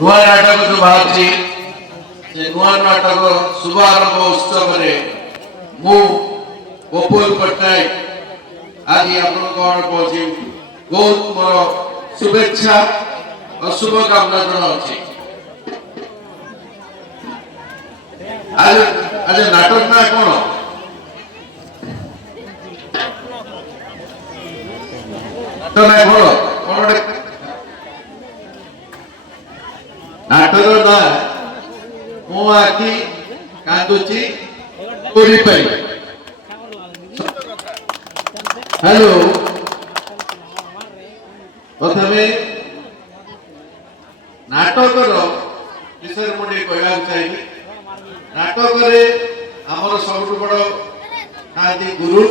नुआ नाटक जो बाहर नुआ नाटक शुभारंभ उत्सव मु बपुल पट्टनायक आज आप बहुत मोर शुभेच्छा और शुभकामना जनावि। आज आज नाटक ना कौन तो ना बोलो कौन नाटक ना मो आखि कांदुची तोरी पाई। हेलो प्रथमे नाटक विषय मुझे कहना चाहिए। नाटक आमर सब बड़ था गुरु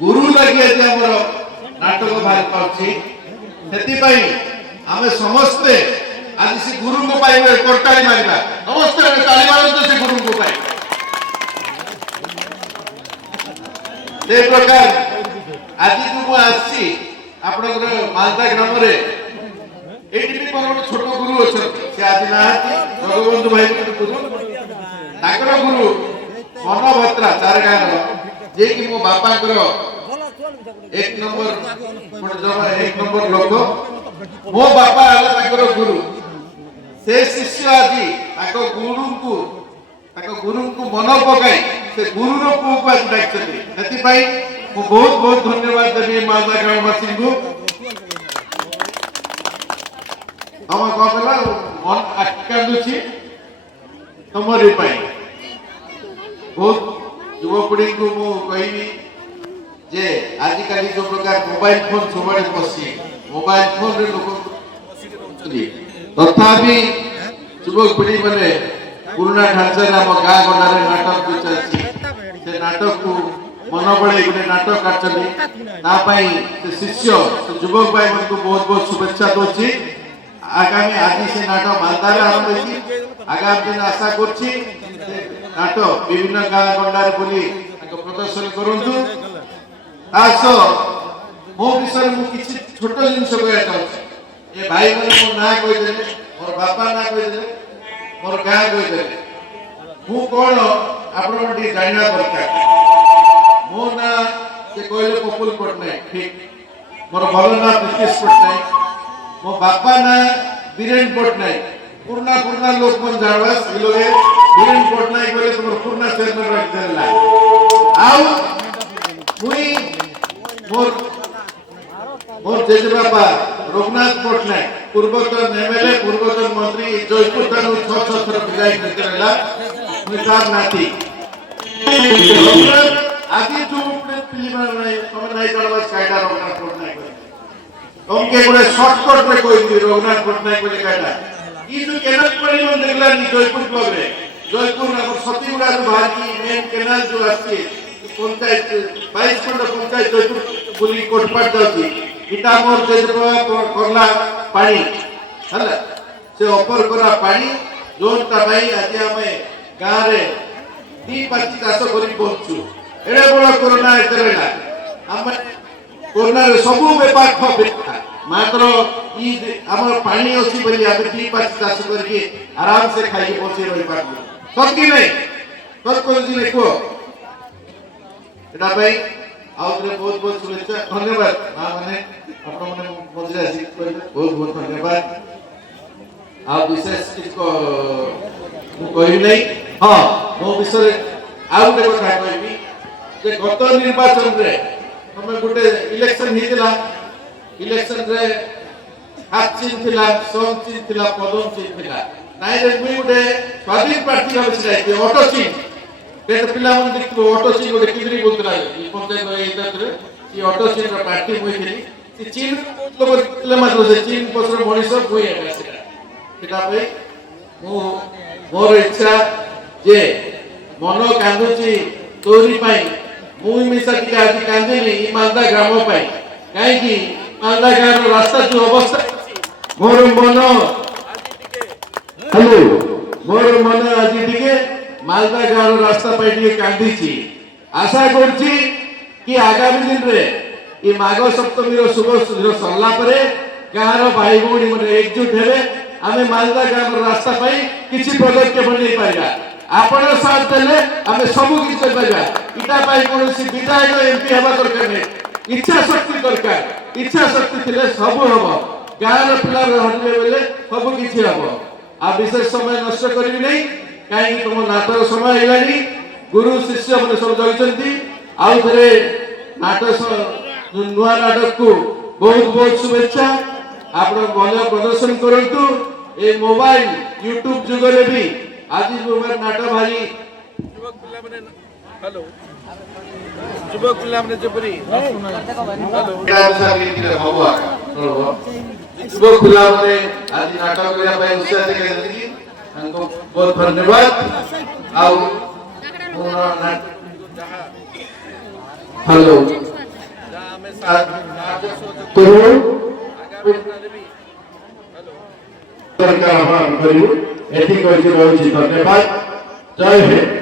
गुरु लगे आम नाटक बाहर पाई आम समस्ते आज से गुरु को पाइबे करताली मारिबा समस्त ताली मारते से गुरु को पाइ से प्रकार आज जो मु आसी आपनकर मालदा ग्राम रे एटी भी कोन छोट गुरु अछन से आज ना जगबंधु भाई गुरु ताकर गुरु मनभत्रा चारगार जे कि मो बापा करो एक नंबर लोक मो बापा आला ताकर गुरु से शिष्य आज गुरु को मन पकाई से गुरु रो पु को आज डाकछथि सेति पई मु बहुत बहुत धन्यवाद देबी मालदा ग्रामवासी को। हम कहला मन आकांदुची तमरी पई बहुत युवपीढ़ी को मु कहिबी जे आज काली जो प्रकार मोबाइल फोन सबरे बसी मोबाइल फोन रे लोक तथापि युवक पीढ़ी मैंने पुराना ढांचा आम गाँ गंडा नाटक जो चलती से नाटक को मन बड़े गोटे नाटक काटती शिष्य युवक भाई मन को बहुत बहुत शुभेच्छा दूसरी। आगामी आज से नाटक मालदा आरंभ होती आगामी दिन आशा करुच्ची नाटक विभिन्न गाँ गंडा बुली प्रदर्शन करूँ। मो विषय मुझे छोट जिनस कह चाहूँ ये भाई मैंने मोर ना कहीदे मोर बापा ना कहीदे मोर गाँ कहीदे मु कौन आप जानना दरकार मो ना से कहले बपुल पट्टनायक ठीक मोर भल ना प्रीतेश पट्टनायक मो बापा ना बीरेन पट्टनायक पुरना पुरना लोक मन जानवास लोगे बीरेन पट्टनायक बोले तुम पुरना चेयरमैन रख देला आउ मुई मोर मोर जेजे बापा रघुनाथ पट्टनायक पूर्वतन एमएलए पूर्वतन मंत्री जयपुर तनु 6 थर विधायक निकलला मितार नाती आज जो फिल्म नहीं हम नहीं करवास कायदा रघुनाथ पट्टनायक उनके बड़े शॉर्टकट में कोई भी रघुनाथ पट्टनायक बोले कायदा ई जो केनाल परिवहन देखला नि जयपुर ब्लॉक रे जयपुर ना सतीगुड़ा जो बाहर की मेन केनाल जो आसी पंचायत 22 खंड पंचायत जयपुर बुली कोटपाट जाउची इटा मोर जेजबा करला पानी हला से ऑफर करा पानी जोन ता भाई आज हमें गां रे 3-5 चाष करी पहुंचू एडे बड़ कोरोना एतरेला हम कोरोना रे सब व्यापार ठप मात्र ई हमर पानी अछि बली हम 3-5 चाष करके आराम से खाई पहुंचे रही पाबू सकी नहीं कर को जी ने को एटा भाई आउरे बहुत बहुत शुभेच्छा धन्यवाद माने आपण माने मजरे आसी बहुत बहुत धन्यवाद। आ विशेष किसको मु कहि नै हां मो विषय आउ के कथा कहबी जे गत निर्वाचन रे हम गुटे इलेक्शन हितला इलेक्शन रे हाथ चिन्ह थिला सोम चिन्ह थिला पदम चिन्ह थिला नाइ रे मुई गुटे स्वाधीन प्रार्थी भाबे छिराई ऑटो चिन्ह ते पिला मन देखो ऑटो चिन्ह गोटे किदरी बोलतला पंचायत एतरे ई ऑटो चिन्ह रा पार्टी होई थिली सी चिन्ह लोग मात्र से चिन्ह पत्र मनीष होई है सेटा पे मो मोर इच्छा जे मन कांदुची तोरी पाई मुई मिसा के आज कांदेली ई मालदा ग्राम पाई काहे कि मालदा ग्राम रास्ता जो अवस्था मोर मन हेलो मोर मन आज टिके मालदा गाँव रास्ता पाई कांदी आशा करछि कि आगामी दिन रे ये माघ सप्तमी शुभ सरला गाँव भाई भौणी मैंने एकजुट हे आमे मालदा ग्राम रास्ता पाई किछि पदक्षेप नहीं पाइबा आपण साथ देले आमे सब किछि कर पाइबा इटा पाई कोनोसी विधायक एमपी हेबा दरकार नै इच्छा शक्ति दरकार इच्छा शक्ति थिले सब हबो गार पिला रहले बेले सब किछि हबो आ विशेष समय नष्ट करबी नै काई तुम नाटक समय हेलानी गुरु शिष्य मने सब जइचंती आउ थरे नाटक नुआ नाटक को बहुत बहुत शुभेच्छा आप भल प्रदर्शन करंतु ए मोबाइल यूट्यूब जुग रे भी आज मोबाइल नाटक भारी युवक पिला माने हेलो युवक पिला माने जपरी हेलो हबो युवक पिला माने आज नाटक करिया पय उत्साह देखि हमको बहुत धन्यवाद आउ हेलो सरकार धन्यवाद जय हिंद।